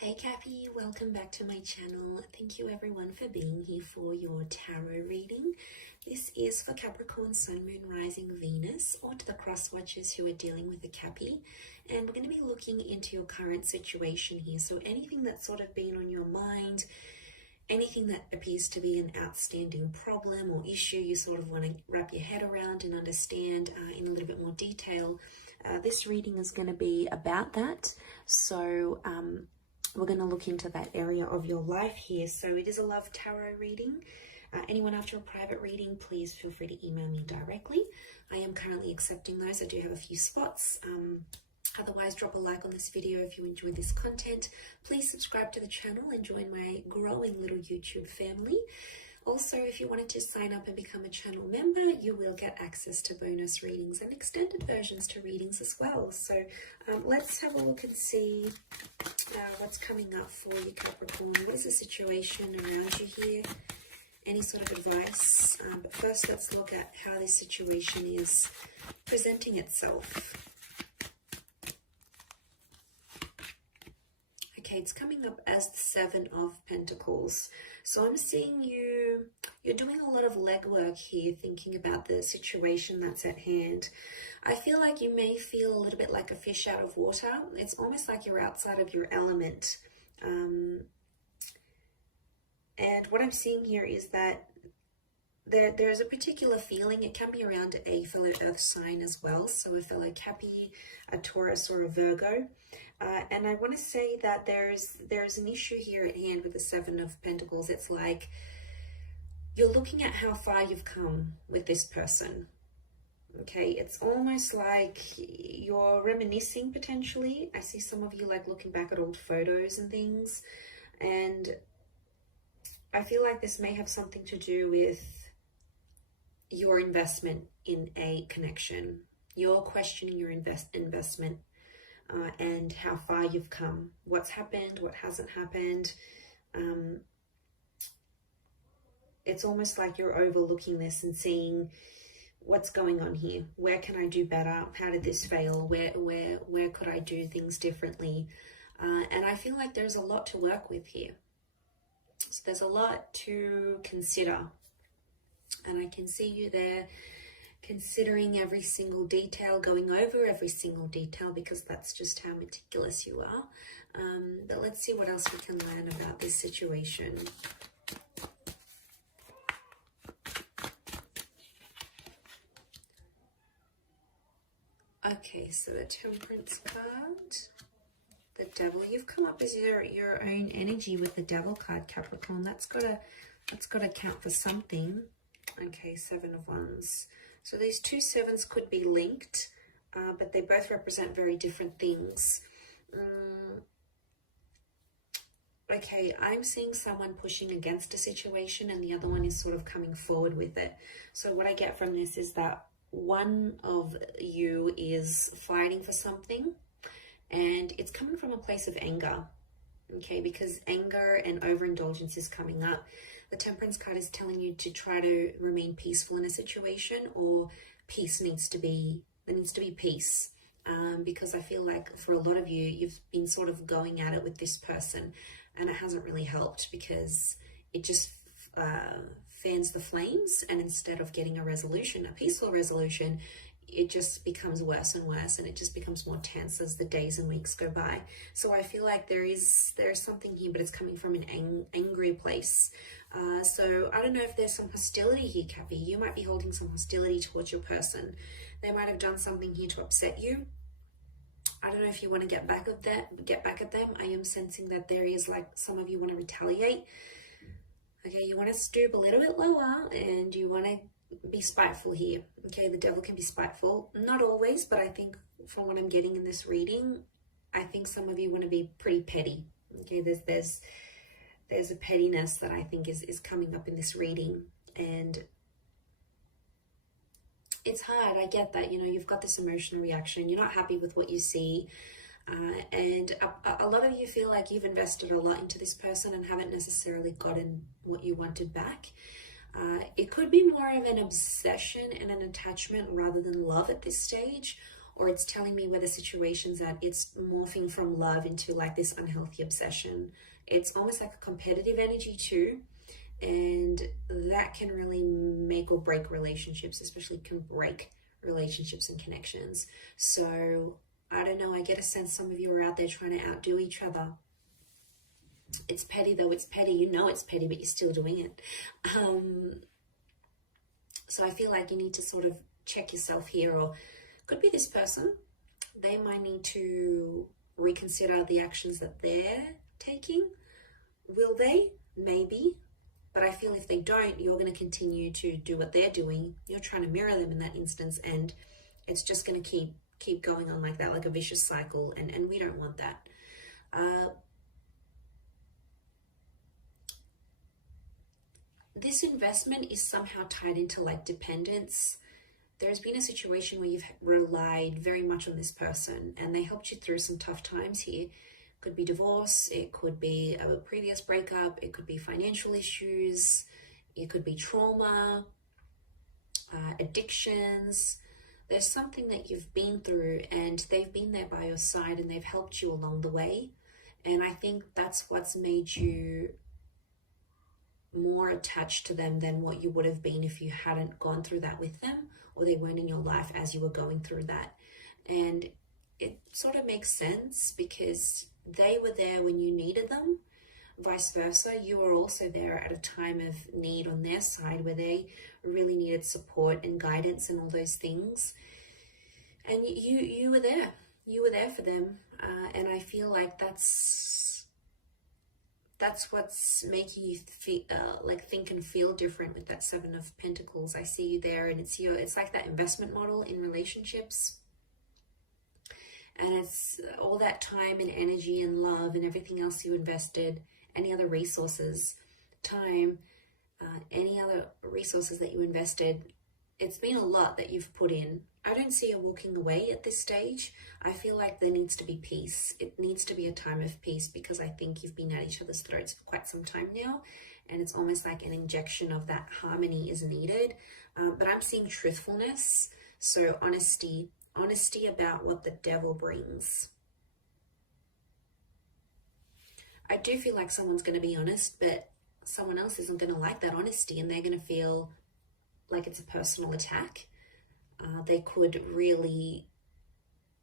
Hey Cappy, welcome back to my channel. Thank you everyone for being here for your tarot reading. This is for Capricorn, Sun, Moon, Rising, Venus, or to the cross watchers who are dealing with a Cappy. And we're going to be looking into your current situation here. So anything that's sort of been on your mind, anything that appears to be an outstanding problem or issue you sort of want to wrap your head around and understand in a little bit more detail. This reading is going to be about that. So we're going to look into that area of your life here. So it is a love tarot reading. Anyone after a private reading, please feel free to email me directly. I am currently accepting those. I do have a few spots. Otherwise, drop a like on this video if you enjoyed this content. Please subscribe to the channel and join my growing little YouTube family. Also, if you wanted to sign up and become a channel member, you will get access to bonus readings and extended versions to readings as well. So let's have a look and see what's coming up for you, Capricorn. What is the situation around you here? Any sort of advice? But first, let's look at how this situation is presenting itself. Okay, it's coming up as the Seven of Pentacles. So I'm seeing you're doing a lot of legwork here, thinking about the situation that's at hand. I feel like you may feel a little bit like a fish out of water. It's almost like you're outside of your element. And what I'm seeing here is that there's a particular feeling. It can be around a fellow earth sign as well. So a fellow Cappy, a Taurus, or a Virgo. And I want to say that there's an issue here at hand with the Seven of Pentacles. It's like you're looking at how far you've come with this person. Okay, it's almost like you're reminiscing potentially. I see some of you like looking back at old photos and things. And I feel like this may have something to do with your investment in a connection. You're questioning your investment and how far you've come. What's happened, what hasn't happened. It's almost like you're overlooking this and seeing what's going on here. Where can I do better? How did this fail? Where could I do things differently? And I feel like there's a lot to work with here. So there's a lot to consider. And I can see you there considering every single detail, going over every single detail, because that's just how meticulous you are. But let's see what else we can learn about this situation. Okay, so the Temperance card, the Devil. You've come up as your own energy with the Devil card, Capricorn. That's gotta count for something. Okay, Seven of Wands. So these two sevens could be linked, but they both represent very different things. Okay, I'm seeing someone pushing against a situation and the other one is sort of coming forward with it. So what I get from this is that one of you is fighting for something and it's coming from a place of anger. Okay, because anger and overindulgence is coming up. The Temperance card is telling you to try to remain peaceful in a situation, or there needs to be peace. Because I feel like for a lot of you, you've been sort of going at it with this person and it hasn't really helped because it just fans the flames, and instead of getting a resolution, a peaceful resolution, it just becomes worse and worse, and it just becomes more tense as the days and weeks go by. So I feel like there's something here, but it's coming from an angry place. So I don't know if there's some hostility here, Cappy. You might be holding some hostility towards your person. They might have done something here to upset you. I don't know if you want to get back at them. I am sensing that there is like some of you want to retaliate. Okay, you want to stoop a little bit lower and you want to be spiteful here. Okay, the Devil can be spiteful. Not always, but I think from what I'm getting in this reading, I think some of you want to be pretty petty. Okay, there's a pettiness that I think is coming up in this reading, and it's hard. I get that, you know, you've got this emotional reaction. You're not happy with what you see. And a lot of you feel like you've invested a lot into this person and haven't necessarily gotten what you wanted back. It could be more of an obsession and an attachment rather than love at this stage, or it's telling me where the situation's at. It's morphing from love into like this unhealthy obsession. It's almost like a competitive energy too, and that can really make or break relationships, especially can break relationships and connections. So I don't know, I get a sense some of you are out there trying to outdo each other. It's petty though, it's petty. You know it's petty, but you're still doing it. So I feel like you need to sort of check yourself here, or could be this person. They might need to reconsider the actions that they're taking. Will they? Maybe. But I feel if they don't, you're going to continue to do what they're doing. You're trying to mirror them in that instance, and it's just going to keep going on like that, like a vicious cycle, and we don't want that. This investment is somehow tied into like dependence. There's been a situation where you've relied very much on this person and they helped you through some tough times here. Could be divorce, it could be a previous breakup, it could be financial issues, it could be trauma, addictions. There's something that you've been through and they've been there by your side and they've helped you along the way. And I think that's what's made you more attached to them than what you would have been if you hadn't gone through that with them, or they weren't in your life as you were going through that. And it sort of makes sense because they were there when you needed them. Vice versa, you were also there at a time of need on their side where they really needed support and guidance and all those things. And you were there. You were there for them. And I feel like that's what's making you think and feel different with that Seven of Pentacles. I see you there, and it's like that investment model in relationships. And it's all that time and energy and love and everything else you invested, any other resources, time, any other resources that you invested. It's been a lot that you've put in. I don't see you walking away at this stage. I feel like there needs to be peace. It needs to be a time of peace because I think you've been at each other's throats for quite some time now. And it's almost like an injection of that harmony is needed. But I'm seeing truthfulness. So honesty about what the devil brings. I do feel like someone's going to be honest, but someone else isn't going to like that honesty and they're going to feel like it's a personal attack. They could really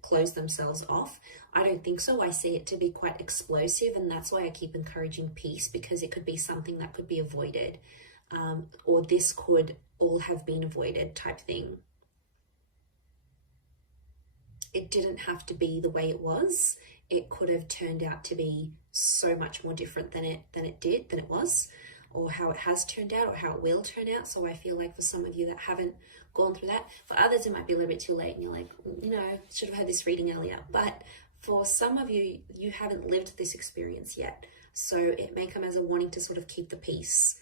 close themselves off. I don't think so. I see it to be quite explosive, and that's why I keep encouraging peace, because it could be something that could be avoided, or this could all have been avoided type thing. It didn't have to be the way it was. It could have turned out to be so much more different than it was, or how it has turned out, or how it will turn out. So I feel like for some of you that haven't gone through that, for others it might be a little bit too late and you're like, should have had this reading earlier. But for some of you, you haven't lived this experience yet. So it may come as a warning to sort of keep the peace.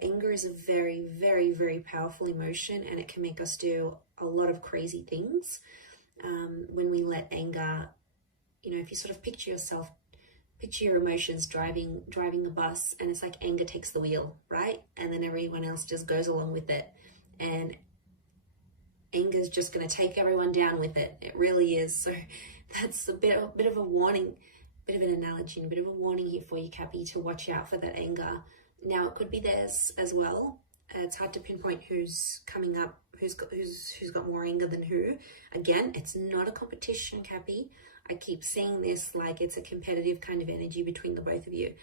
Anger is a very, very, very powerful emotion, and it can make us do a lot of crazy things when we let anger, if you sort of picture your emotions driving the bus, and it's like anger takes the wheel, right? And then everyone else just goes along with it. And anger is just going to take everyone down with it. It really is. So that's a bit of a warning, bit of an analogy, and a bit of a warning here for you, Cappy, to watch out for that anger. Now, it could be theirs as well. It's hard to pinpoint who's coming up, who's got more anger than who. Again, it's not a competition, Cappy. I keep seeing this like it's a competitive kind of energy between the both of you.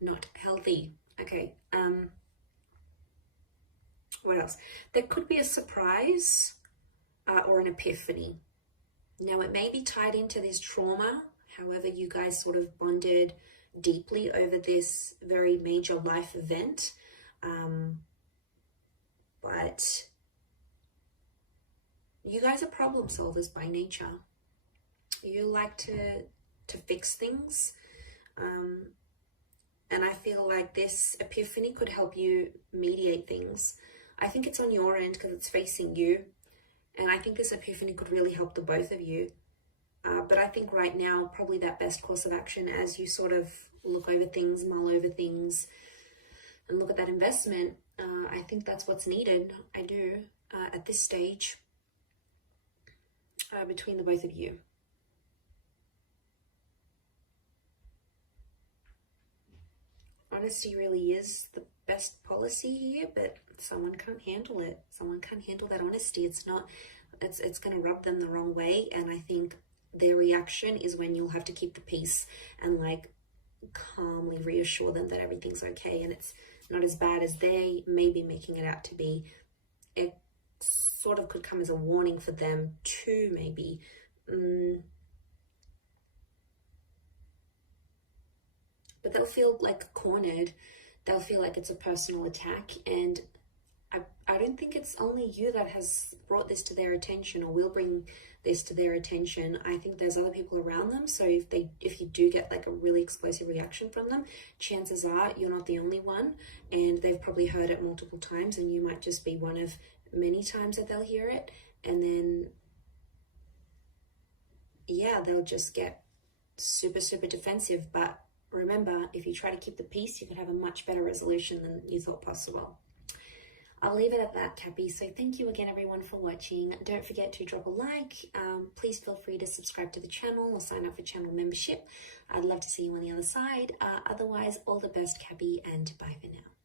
Not healthy. Okay. What else? There could be a surprise or an epiphany. Now, it may be tied into this trauma. However, you guys sort of bonded deeply over this very major life event. But you guys are problem solvers by nature. You like to fix things. And I feel like this epiphany could help you mediate things. I think it's on your end because it's facing you. And I think this epiphany could really help the both of you. But I think right now, probably that best course of action as you sort of look over things, mull over things, and look at that investment, I think that's what's needed. I do. at this stage between the both of you. Honesty really is the best policy here, but someone can't handle it. Someone can't handle that honesty. It's going to rub them the wrong way, and I think their reaction is when you'll have to keep the peace and like calmly reassure them that everything's okay and it's not as bad as they may be making it out to be. It sort of could come as a warning for them too, maybe. But they'll feel like cornered. They'll feel like it's a personal attack, and I don't think it's only you that has brought this to their attention or will bring this to their attention. I think there's other people around them. So if you do get like a really explosive reaction from them, chances are you're not the only one, and they've probably heard it multiple times, and you might just be one of many times that they'll hear it. And then, yeah, they'll just get super, super defensive. But remember, if you try to keep the peace, you can have a much better resolution than you thought possible. I'll leave it at that, Cappy. So thank you again, everyone, for watching. Don't forget to drop a like. Please feel free to subscribe to the channel or sign up for channel membership. I'd love to see you on the other side. Otherwise, all the best, Cappy, and bye for now.